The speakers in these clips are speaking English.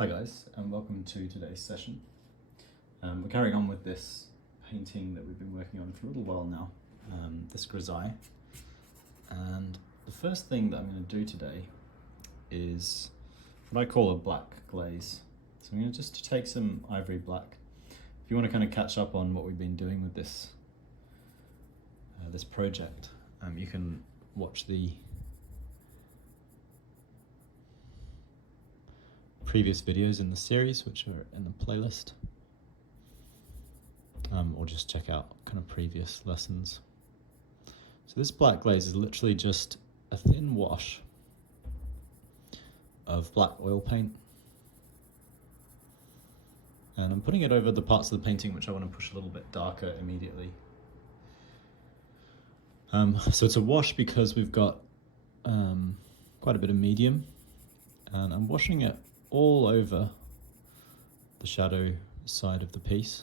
Hi guys, and welcome to today's session. We're carrying on with this painting that we've been working on for a little while now, this grisaille. And the first thing that I'm going to do today is what I call a black glaze. So I'm going to just take some ivory black. If you want to kind of catch up on what we've been doing with this project, you can watch the previous videos in the series, which are in the playlist, or just check out kind of previous lessons. So this black glaze is literally just a thin wash of black oil paint, and I'm putting it over the parts of the painting which I want to push a little bit darker immediately. So it's a wash because we've got quite a bit of medium, and I'm washing it all over the shadow side of the piece.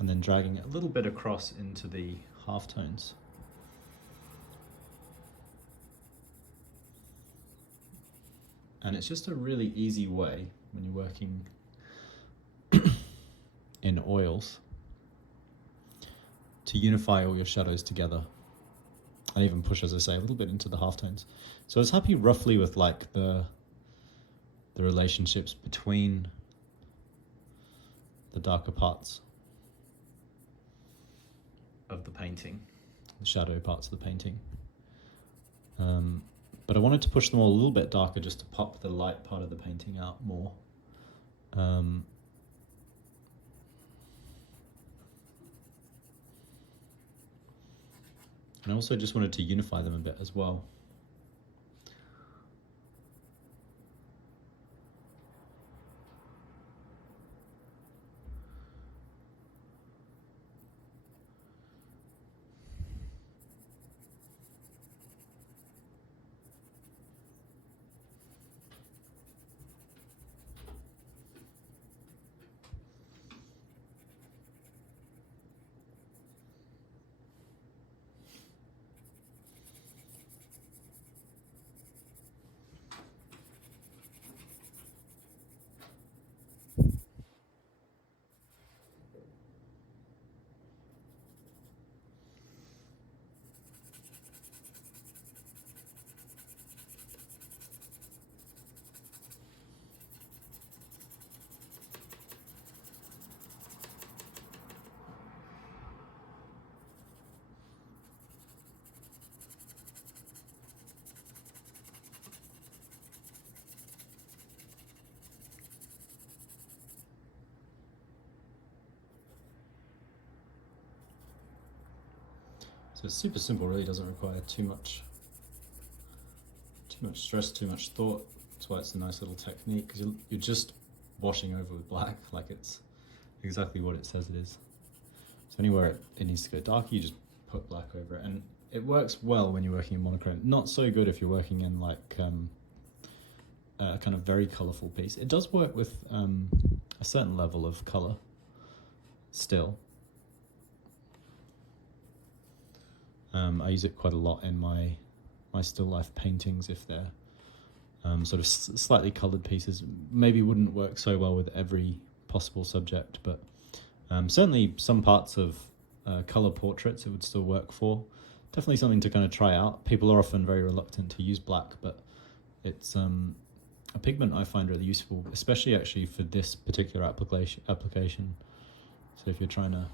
And then dragging it a little bit across into the halftones. And it's just a really easy way when you're working in oils to unify all your shadows together and even push, as I say, a little bit into the halftones. So I was happy roughly with like the relationships between the darker parts of the painting, the shadow parts of the painting. But I wanted to push them all a little bit darker just to pop the light part of the painting out more. And I also just wanted to unify them a bit as well. So it's super simple, really doesn't require too much stress, too much thought. That's why it's a nice little technique, because you're just washing over with black, like it's exactly what it says it is. So anywhere it needs to go darker, you just put black over it, and it works well when you're working in monochrome. Not so good if you're working in like a kind of very colourful piece. It does work with a certain level of colour still. I use it quite a lot in my still life paintings if they're sort of slightly coloured pieces. Maybe wouldn't work so well with every possible subject, but certainly some parts of colour portraits it would still work for. Definitely something to kind of try out. People are often very reluctant to use black, but it's a pigment I find really useful, especially actually for this particular application. So if you're trying to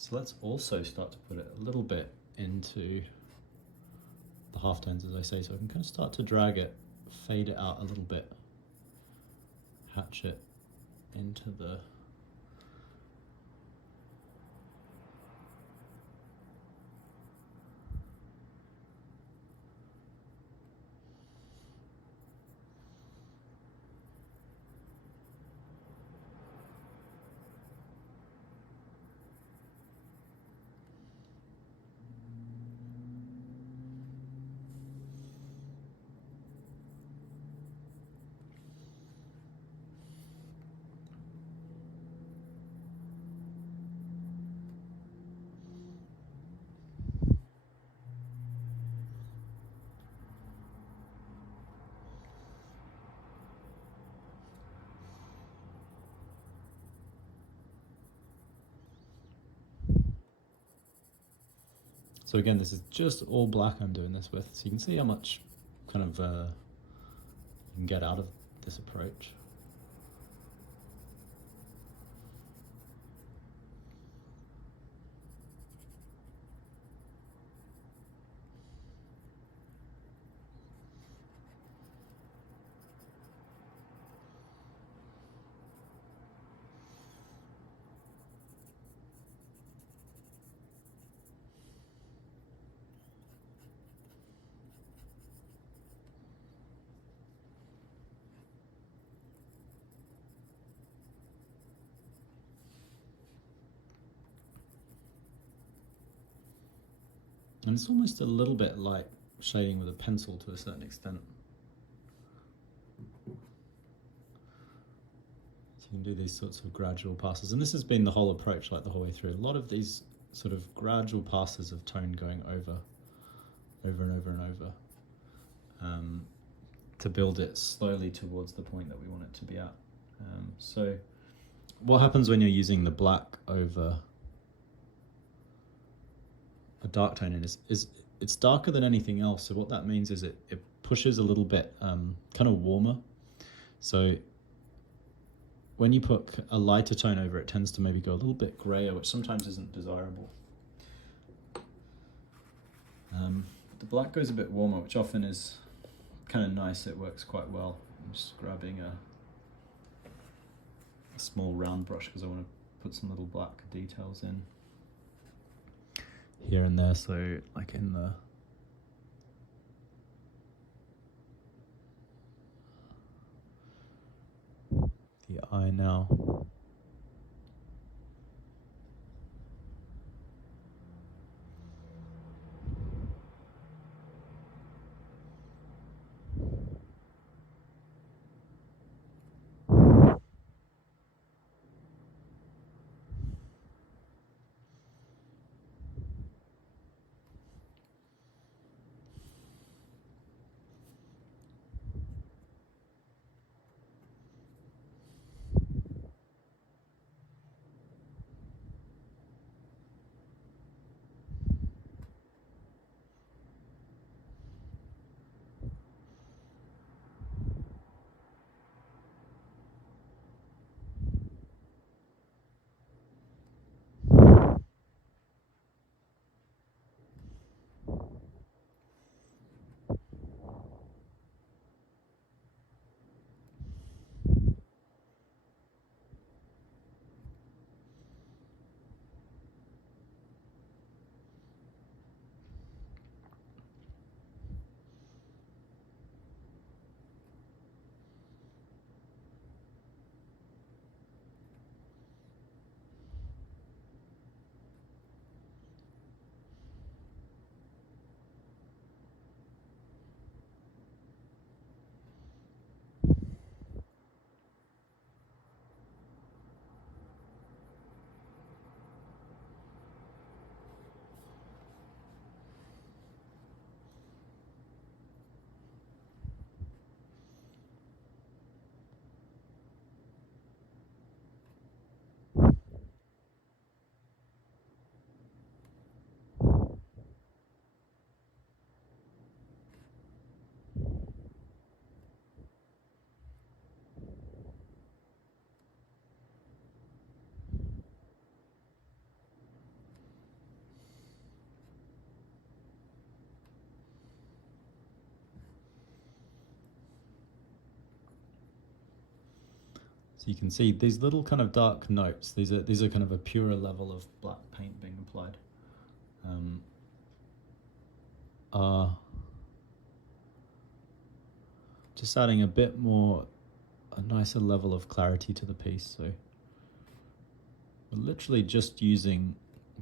So let's also start to put it a little bit into the halftones, as I say, so I can kind of start to drag it, fade it out a little bit, hatch it into the So again, this is just all black I'm doing this with, so you can see how much kind of you can get out of this approach. And it's almost a little bit like shading with a pencil to a certain extent. So you can do these sorts of gradual passes. And this has been the whole approach, like the whole way through. A lot of these sort of gradual passes of tone going over and over and over, to build it slowly towards the point that we want it to be at. So what happens when you're using the black over a dark tone is it's darker than anything else. So what that means is it pushes a little bit kind of warmer. So when you put a lighter tone over it, tends to maybe go a little bit grayer, which sometimes isn't desirable. The black goes a bit warmer, which often is kind of nice. It works quite well. I'm just grabbing a small round brush because I want to put some little black details in here and there. So like in the eye now. So you can see these little kind of dark notes. These are kind of a purer level of black paint being applied. Are just adding a bit more, a nicer level of clarity to the piece. So we're literally just using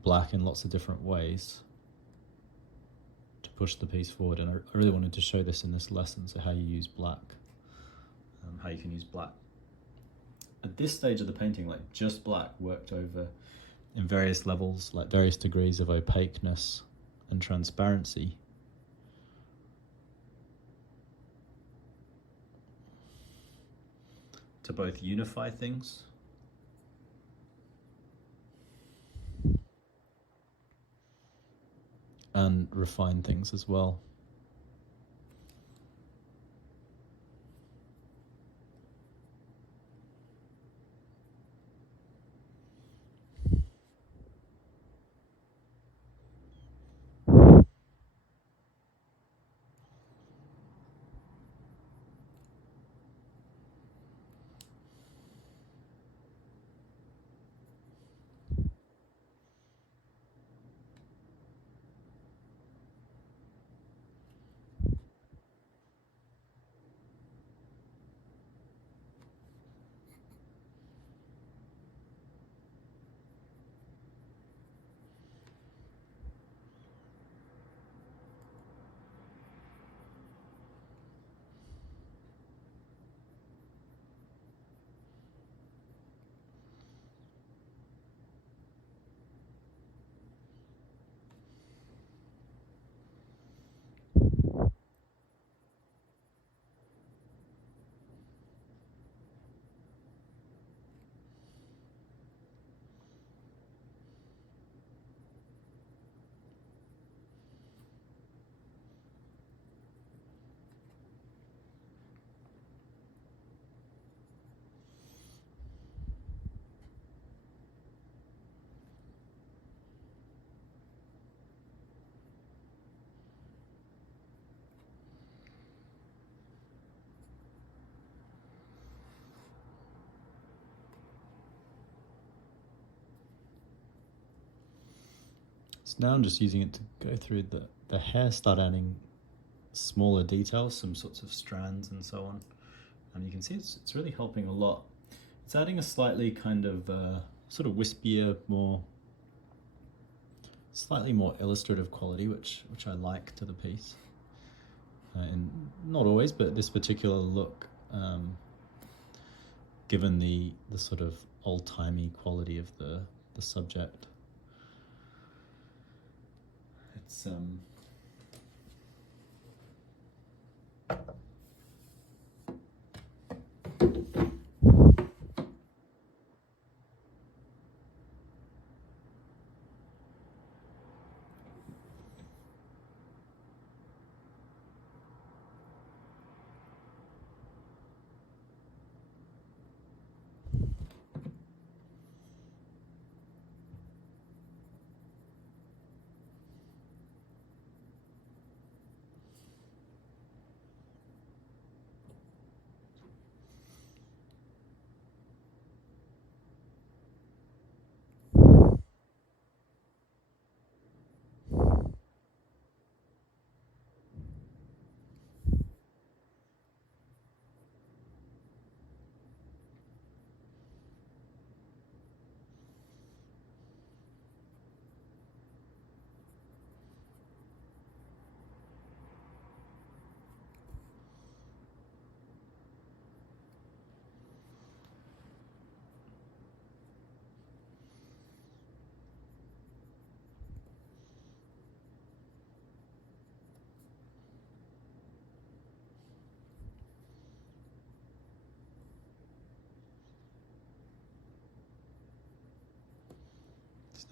black in lots of different ways to push the piece forward, and I really wanted to show this in this lesson, so how you use black, how you can use black. At this stage of the painting, like just black worked over in various levels, like various degrees of opaqueness and transparency. To both unify things and refine things as well. So now I'm just using it to go through the hair, start adding smaller details, some sorts of strands and so on. And you can see it's really helping a lot. It's adding a slightly kind of sort of wispier, slightly more illustrative quality, which I like to the piece. And not always, but this particular look, given the sort of old-timey quality of the subject. It's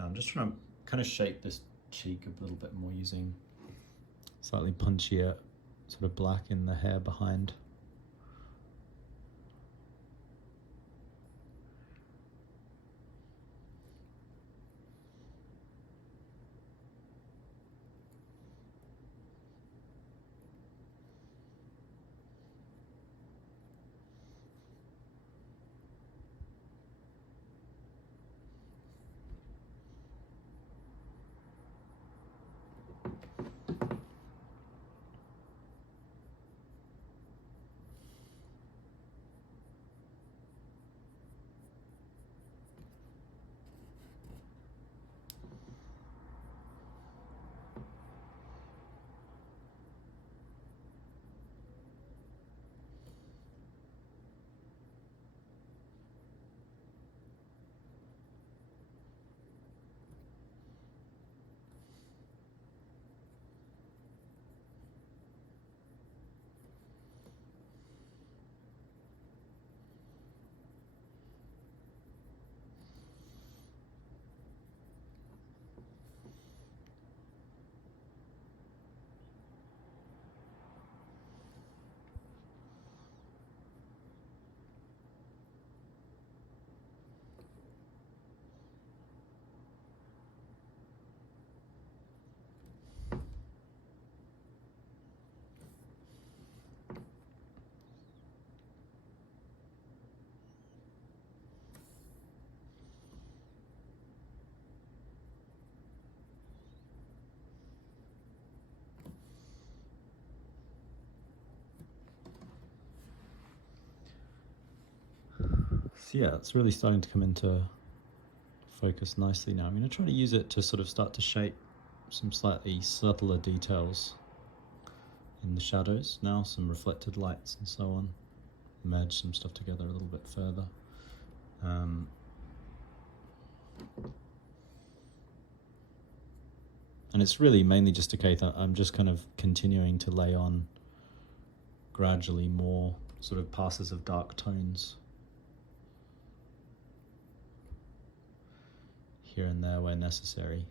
now I'm just trying to kind of shape this cheek a little bit more using slightly punchier sort of black in the hair behind. So yeah, it's really starting to come into focus nicely now. I'm going to try to use it to sort of start to shape some slightly subtler details in the shadows now, some reflected lights and so on, merge some stuff together a little bit further. And it's really mainly just a case that I'm just kind of continuing to lay on gradually more sort of passes of dark tones here and there where necessary.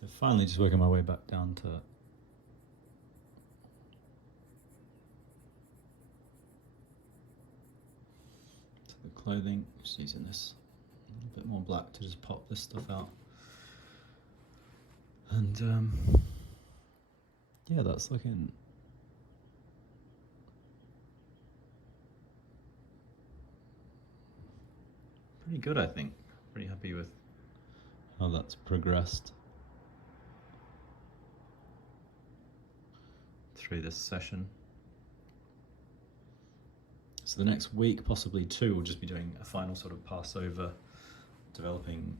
So finally just working my way back down to the clothing, just using this a little bit more black to just pop this stuff out. And yeah, that's looking pretty good, I think. Pretty happy with how that's progressed through this session. So the next week, possibly two, we'll just be doing a final sort of pass over, developing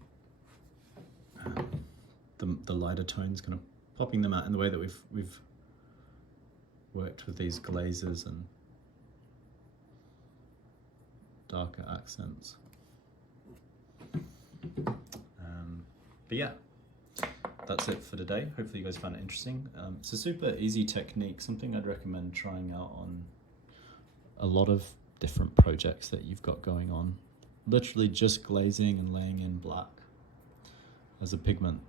the lighter tones, kind of popping them out in the way that we've worked with these glazes and darker accents. But yeah, that's it for today. Hopefully you guys found it interesting. It's a super easy technique, something I'd recommend trying out on a lot of different projects that you've got going on. literally just glazing and laying in black as a pigment.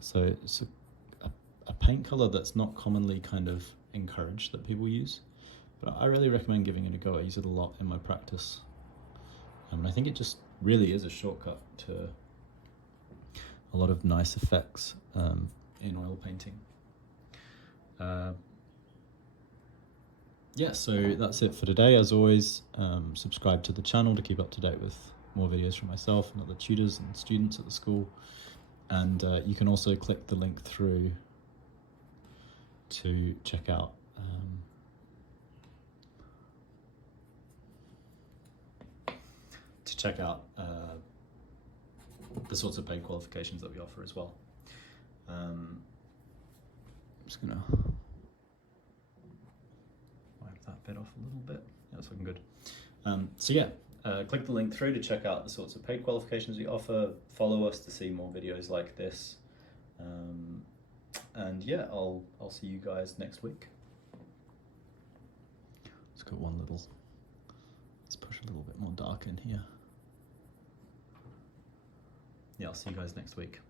So it's a paint color that's not commonly kind of encouraged that people use, but I really recommend giving it a go. I use it a lot in my practice, and I think it just really is a shortcut to a lot of nice effects in oil painting. Yeah, so that's it for today. As always, subscribe to the channel to keep up to date with more videos from myself and other tutors and students at the school. And you can also click the link through to check out the sorts of paid qualifications that we offer as well. I'm just gonna wipe that bit off a little bit. Yeah, it's looking good. So yeah, click the link through to check out the sorts of paid qualifications we offer. Follow us to see more videos like this. And yeah, I'll see you guys next week. Let's go let's push a little bit more dark in here. Yeah, I'll see you guys next week.